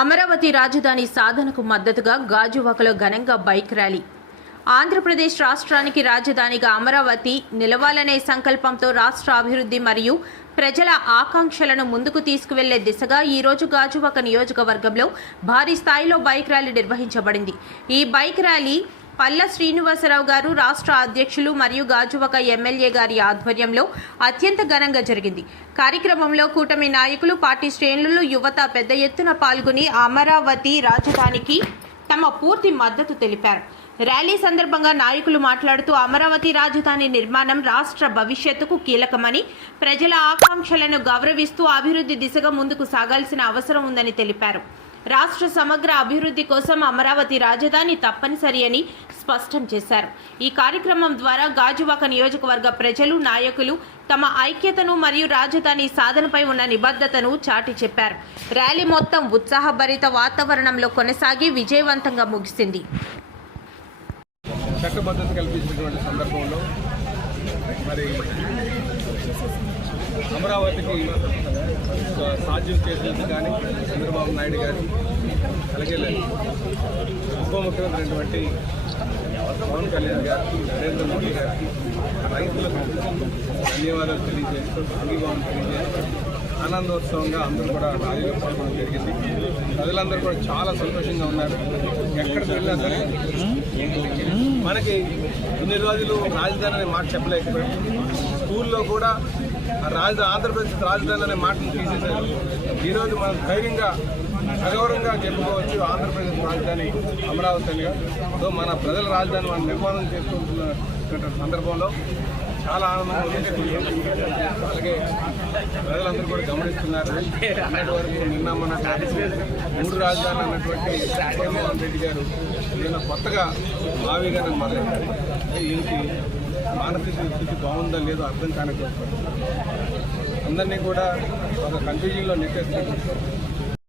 అమరావతి రాజధాని సాధనకు మద్దతుగా గాజువాకలో ఘనంగా బైక్ ర్యాలీ. ఆంధ్రప్రదేశ్ రాష్ట్రానికి రాజధానిగా అమరావతి నిలవాలనే సంకల్పంతో రాష్ట్ర అభివృద్ధి మరియు ప్రజల ఆకాంక్షలను ముందుకు తీసుకువెళ్లే దిశగా ఈరోజు గాజువాక నియోజకవర్గంలో భారీ స్థాయిలో బైక్ ర్యాలీ నిర్వహించబడింది. ఈ బైక్ ర్యాలీ పల్ల శ్రీనివాసరావు గారు రాష్ట్ర అధ్యక్షులు మరియు గాజువాక ఎమ్మెల్యే గారి ఆధ్వర్యంలో అత్యంత ఘనంగా జరిగింది. కార్యక్రమంలో కూటమి నాయకులు, పార్టీ శ్రేణులు, యువత పెద్ద ఎత్తున పాల్గొని అమరావతి రాజధానికి తమ పూర్తి మద్దతు తెలిపారు. ర్యాలీ సందర్భంగా నాయకులు మాట్లాడుతూ అమరావతి రాజధాని నిర్మాణం రాష్ట్ర భవిష్యత్తుకు కీలకమని, ప్రజల ఆకాంక్షలను గౌరవిస్తూ అభివృద్ధి దిశగా ముందుకు సాగాల్సిన అవసరం ఉందని తెలిపారు. రాష్ట్ర సమగ్ర అభివృద్ధి కోసం అమరావతి రాజధాని తప్పనిసరి అని స్పష్టం చేశారు. ఈ కార్యక్రమం ద్వారా గాజువాక నియోజకవర్గ ప్రజలు, నాయకులు తమ ఐక్యతను మరియు రాజధాని సాధనపై ఉన్న నిబద్ధతను చాటి చెప్పారు. ర్యాలీ మొత్తం ఉత్సాహభరిత వాతావరణంలో కొనసాగి విజయవంతంగా ముగిసింది. చట్టబద్ధత కల్పించినటువంటి సందర్భంలో మరి అమరావతికి సాధ్యం చేసేది కానీ చంద్రబాబు నాయుడు గారు, అలాగే ఉప ముఖ్యమంత్రి అయినటువంటి పవన్ కళ్యాణ్ గారికి, నరేంద్ర మోడీ గారికి, రైతులకు ధన్యవాదాలు తెలియజేస్తూ, అంగీభావం తెలియజేస్తూ ఆనందోత్సవంగా అందరూ కూడా ర్యాలీలో పాల్గొనడం జరిగింది. ప్రజలందరూ కూడా చాలా సంతోషంగా ఉన్నారు. ఎక్కడికి వెళ్ళినా సరే మనకి ఇన్ని రోజులు రాజధాని అనే మాట చెప్పలేకపోయాం. స్కూల్లో కూడా ఆంధ్రప్రదేశ్ రాజధాని అనే మాటను తీసేశారు. ఈరోజు మనం ధైర్యంగా, సగౌరవంగా చెప్పుకోవచ్చు ఆంధ్రప్రదేశ్ రాజధాని అమరావతిగా. సో మన ప్రజల రాజధాని మనం నిర్మాణం చేసుకుంటున్న సందర్భంలో చాలా ఆనందంగా ఉంది. అలాగే ప్రజలందరూ కూడా గమనిస్తున్నారు. అన్నటి వరకు నిన్న మన 3 రాజధానులు అన్నటువంటి జగన్మోహన్ రెడ్డి గారు నేను కొత్తగా భావిగా నన్ను మొదలెట్టారు. ఈయనకి మానసిక స్థితి బాగుందో లేదో అర్థం కానటువంటి అందరినీ కూడా ఒక కన్ఫ్యూజన్లో నెట్టేస్తారు.